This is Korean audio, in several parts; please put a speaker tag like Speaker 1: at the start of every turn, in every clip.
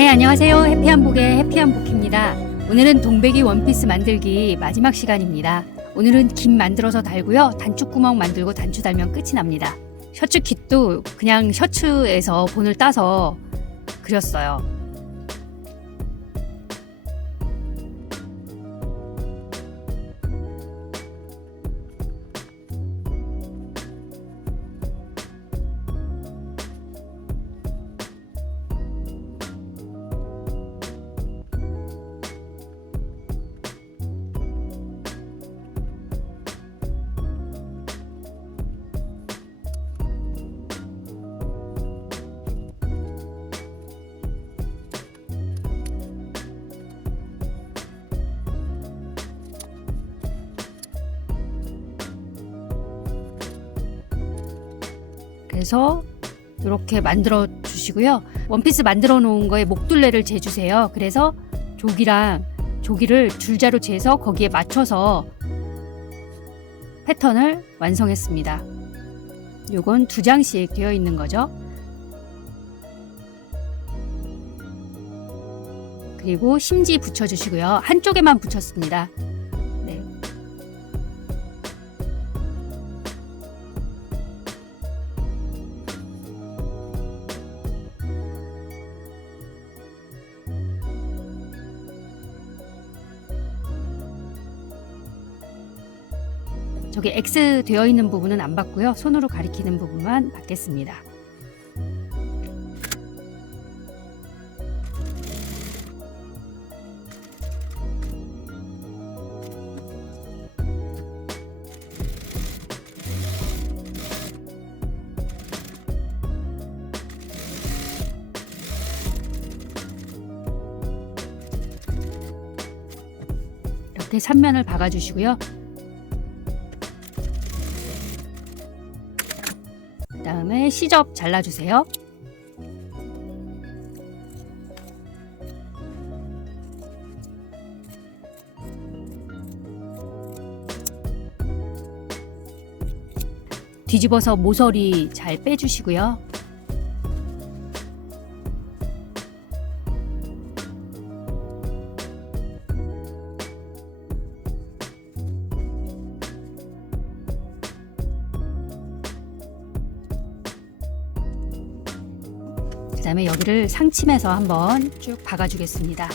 Speaker 1: 네, 안녕하세요. 해피한복의 해피한복입니다. 오늘은 동백이 원피스 만들기 마지막 시간입니다. 오늘은 긴 만들어서 달고요. 단추구멍 만들고 단추 달면 끝이 납니다. 셔츠 킷도 그냥 셔츠에서 본을 따서 그렸어요. 그래서 이렇게 만들어 주시고요. 원피스 만들어 놓은 거에 목둘레를 재주세요. 그래서 조기랑 조기를 줄자로 재서 거기에 맞춰서 패턴을 완성했습니다. 요건 두 장씩 되어 있는 거죠. 그리고 심지 붙여주시고요. 한쪽에만 붙였습니다. 저기 X 되어 있는 부분은 안 받고요. 손으로 가리키는 부분만 받겠습니다. 이렇게 3면을 박아주시고요. 다음에 시접 잘라주세요. 뒤집어서 모서리 잘 빼주시고요. 그 다음에 여기를 상침해서 한번 쭉 박아주겠습니다.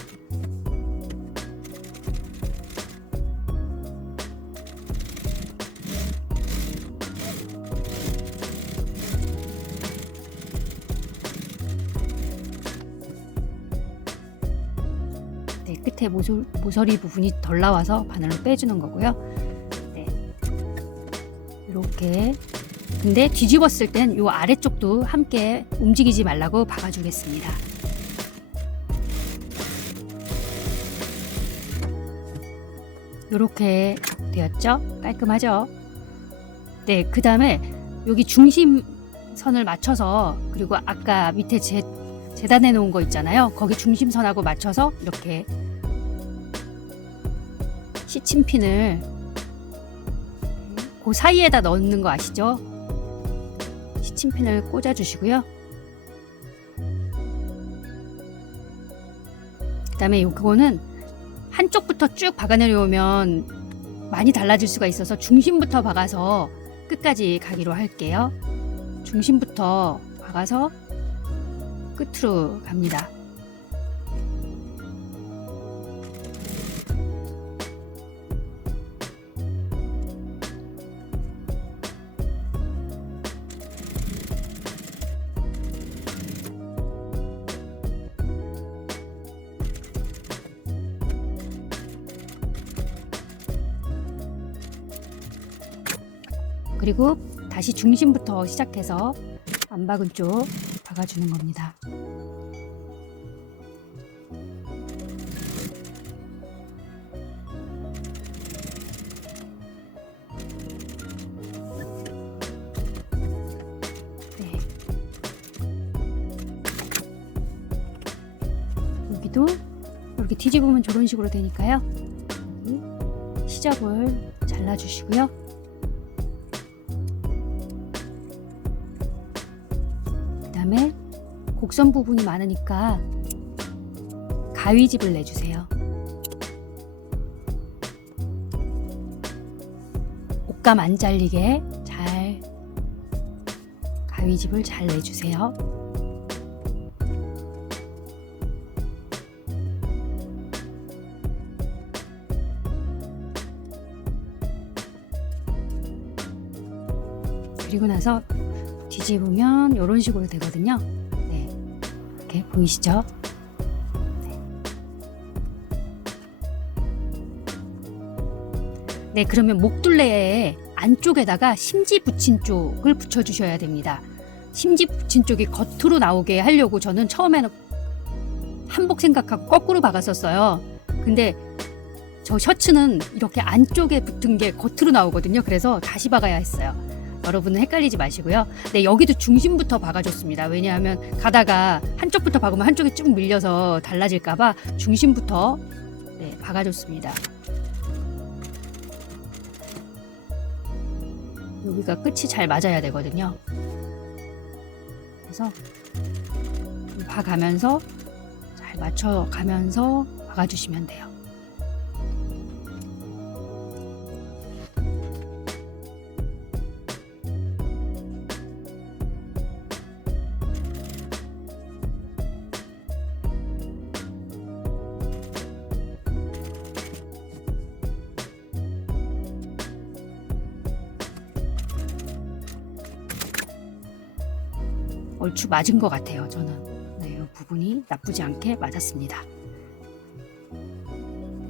Speaker 1: 네, 끝에 모서, 모서리 부분이 덜 나와서 바늘로 빼주는 거고요. 네. 이렇게 근데 뒤집었을 땐 요 아래쪽도 함께 움직이지 말라고 박아주겠습니다. 요렇게 되었죠? 깔끔하죠? 네, 그 다음에 여기 중심선을 맞춰서 그리고 아까 밑에 재, 재단해 놓은 거 있잖아요. 거기 중심선하고 맞춰서 이렇게 시침핀을 그 사이에다 넣는 거 아시죠? 시침핀을 꽂아 주시고요. 그 다음에 요거는 한쪽부터 쭉 박아 내려오면 많이 달라질 수가 있어서 중심부터 박아서 끝까지 가기로 할게요. 중심부터 박아서 끝으로 갑니다. 그리고 다시 중심부터 시작해서 안 박은 쪽 박아주는 겁니다. 네. 여기도 이렇게 뒤집으면 저런 식으로 되니까요. 시접을 잘라주시고요. 곡선 부분이 많으니까 가위집을 내주세요. 옷감 안 잘리게 잘 가위집을 잘 내주세요. 그리고 나서 뒤집으면 이런 식으로 되거든요. 네, 이렇게 보이시죠? 네, 그러면 목둘레의 안쪽에다가 심지 붙인 쪽을 붙여주셔야 됩니다. 심지 붙인 쪽이 겉으로 나오게 하려고 저는 처음에는 한복 생각하고 거꾸로 박았었어요. 근데 저 셔츠는 이렇게 안쪽에 붙은 게 겉으로 나오거든요. 그래서 다시 박아야 했어요. 여러분은 헷갈리지 마시고요. 네, 여기도 중심부터 박아줬습니다. 왜냐하면 가다가 한쪽부터 박으면 한쪽이 쭉 밀려서 달라질까봐 중심부터 네, 박아줬습니다. 여기가 끝이 잘 맞아야 되거든요. 그래서 봐가면서 잘 맞춰 가면서 박아주시면 돼요. 얼추 맞은 것 같아요. 저는 네, 이 부분이 나쁘지 않게 맞았습니다.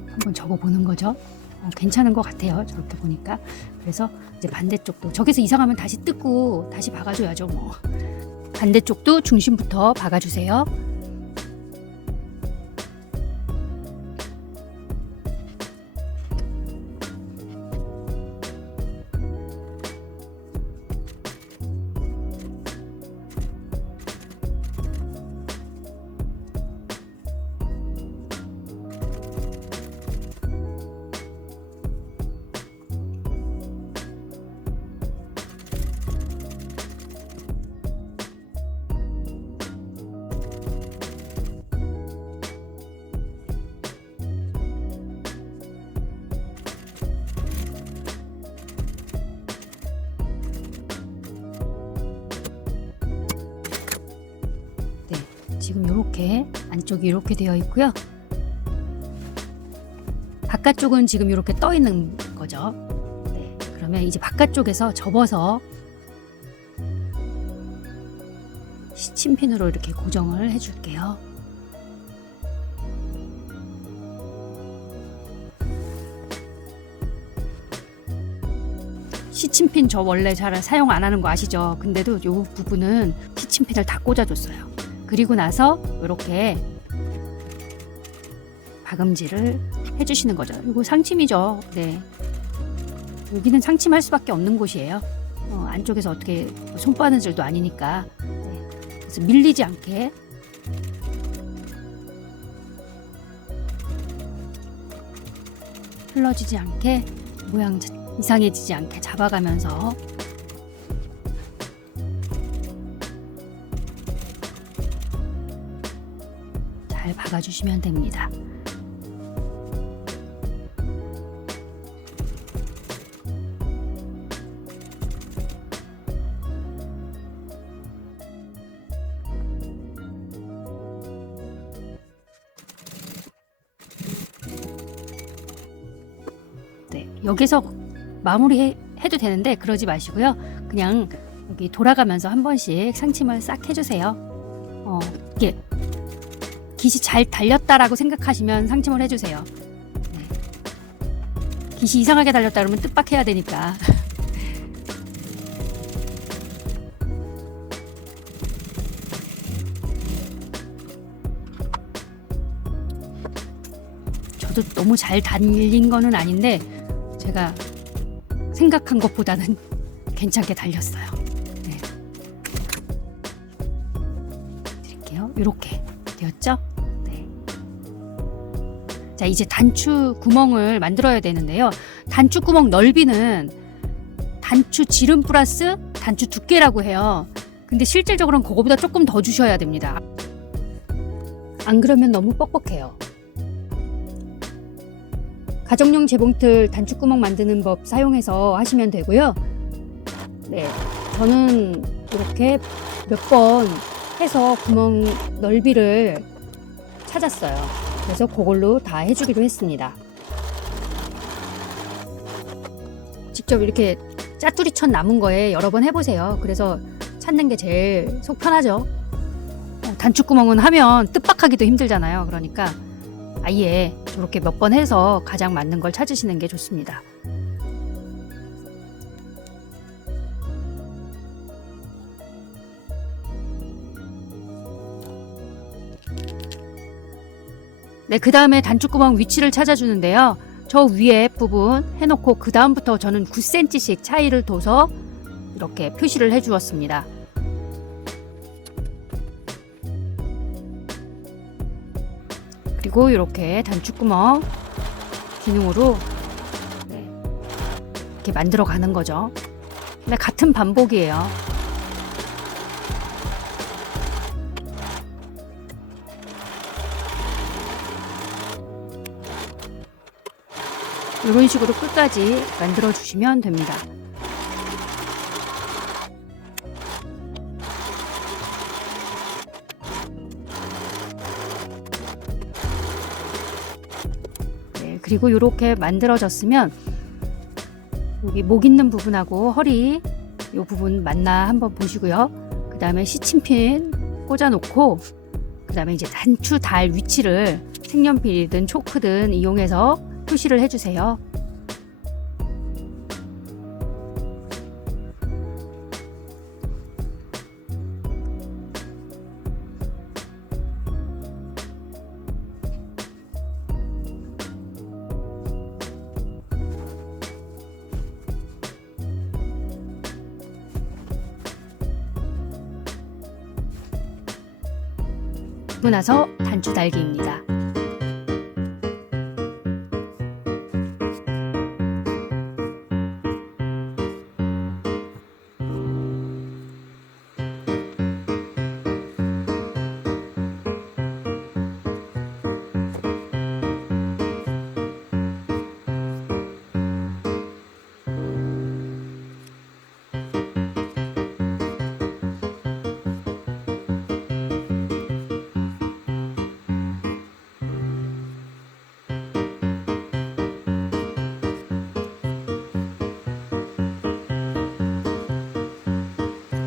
Speaker 1: 한번 적어 보는 거죠. 어, 괜찮은 것 같아요. 저렇게 보니까 그래서 이제 반대쪽도 저기서 이상하면 다시 뜯고 다시 박아줘야죠. 뭐 반대쪽도 중심부터 박아주세요. 이렇게 안쪽이 이렇게 되어 있고요. 바깥쪽은 지금 이렇게 떠 있는 거죠. 네, 그러면 이제 바깥쪽에서 접어서 시침핀으로 이렇게 고정을 해줄게요. 시침핀 저 원래 잘 사용 안 하는 거 아시죠? 근데도 이 부분은 시침핀을 다 꽂아줬어요. 그리고 나서 이렇게 박음질을 해주시는 거죠. 이거 상침이죠. 네. 여기는 상침할 수밖에 없는 곳이에요. 어, 안쪽에서 어떻게 손바느질도 아니니까. 네. 그래서 밀리지 않게 흘러지지 않게 모양 이상해지지 않게 잡아가면서 잘 박아주시면 됩니다. 네, 여기서 마무리 해도 되는데 그러지 마시고요. 그냥 여기 돌아가면서 한 번씩 상침을 싹 해주세요. 깃이 잘 달렸다라고 생각하시면 상침을 해주세요. 네. 깃이 이상하게 달렸다 그러면 뜻밖해야 되니까. 저도 너무 잘 달린 거는 아닌데 제가 생각한 것보다는 괜찮게 달렸어요. 네. 드릴게요. 이렇게 되었죠? 네. 자, 이제 단추 구멍을 만들어야 되는데요. 단추 구멍 넓이는 단추 지름 플러스 단추 두께라고 해요. 근데 실질적으로는 그거보다 조금 더 주셔야 됩니다. 안 그러면 너무 뻑뻑해요. 가정용 재봉틀 단축구멍 만드는 법 사용해서 하시면 되고요. 네, 저는 이렇게 몇 번 해서 구멍 넓이를 찾았어요. 그래서 그걸로 다 해주기로 했습니다. 직접 이렇게 짜투리 천 남은 거에 여러 번 해보세요. 그래서 찾는 게 제일 속 편하죠. 어, 단축구멍은 하면 뜻박하기도 힘들잖아요. 그러니까 아예 이렇게 몇 번 해서 가장 맞는 걸 찾으시는 게 좋습니다. 네, 그 다음에 단축구멍 위치를 찾아주는데요. 저 위에 부분 해놓고 그 다음부터 저는 9cm씩 차이를 둬서 이렇게 표시를 해주었습니다. 그리고 이렇게 단축구멍 기능으로 네, 이렇게 만들어 가는 거죠. 근데 같은 반복이에요. 이런 식으로 끝까지 만들어 주시면 됩니다. 네, 그리고 이렇게 만들어졌으면 여기 목 있는 부분하고 허리 이 부분 맞나 한번 보시고요. 그 다음에 시침핀 꽂아놓고 그 다음에 이제 단추 달 위치를 색연필이든 초크든 이용해서 표시를 해주세요. 그리고 나서 단추 달기입니다.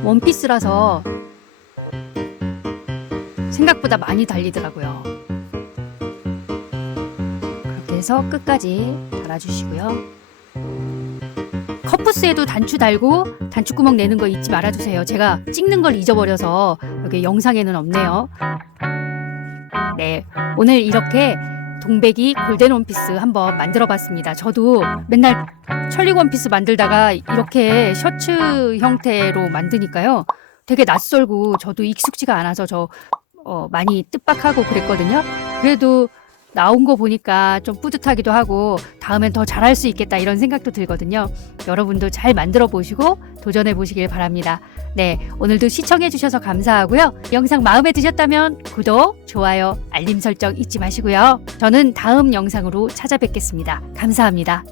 Speaker 1: 원피스라서 생각보다 많이 달리더라고요. 그렇게 해서 끝까지 달아주시고요. 커프스에도 단추 달고 단추구멍 내는 거 잊지 말아주세요. 제가 찍는 걸 잊어버려서 여기 영상에는 없네요. 네, 오늘 이렇게 동백이 골덴 원피스 한번 만들어 봤습니다. 저도 맨날 천리 원피스 만들다가 이렇게 셔츠 형태로 만드니까요. 되게 낯설고 저도 익숙지가 않아서 저 어, 많이 뜻박하고 그랬거든요. 그래도 나온 거 보니까 좀 뿌듯하기도 하고 다음엔 더 잘할 수 있겠다 이런 생각도 들거든요. 여러분도 잘 만들어 보시고 도전해 보시길 바랍니다. 네, 오늘도 시청해 주셔서 감사하고요. 영상 마음에 드셨다면 구독, 좋아요, 알림 설정 잊지 마시고요. 저는 다음 영상으로 찾아뵙겠습니다. 감사합니다.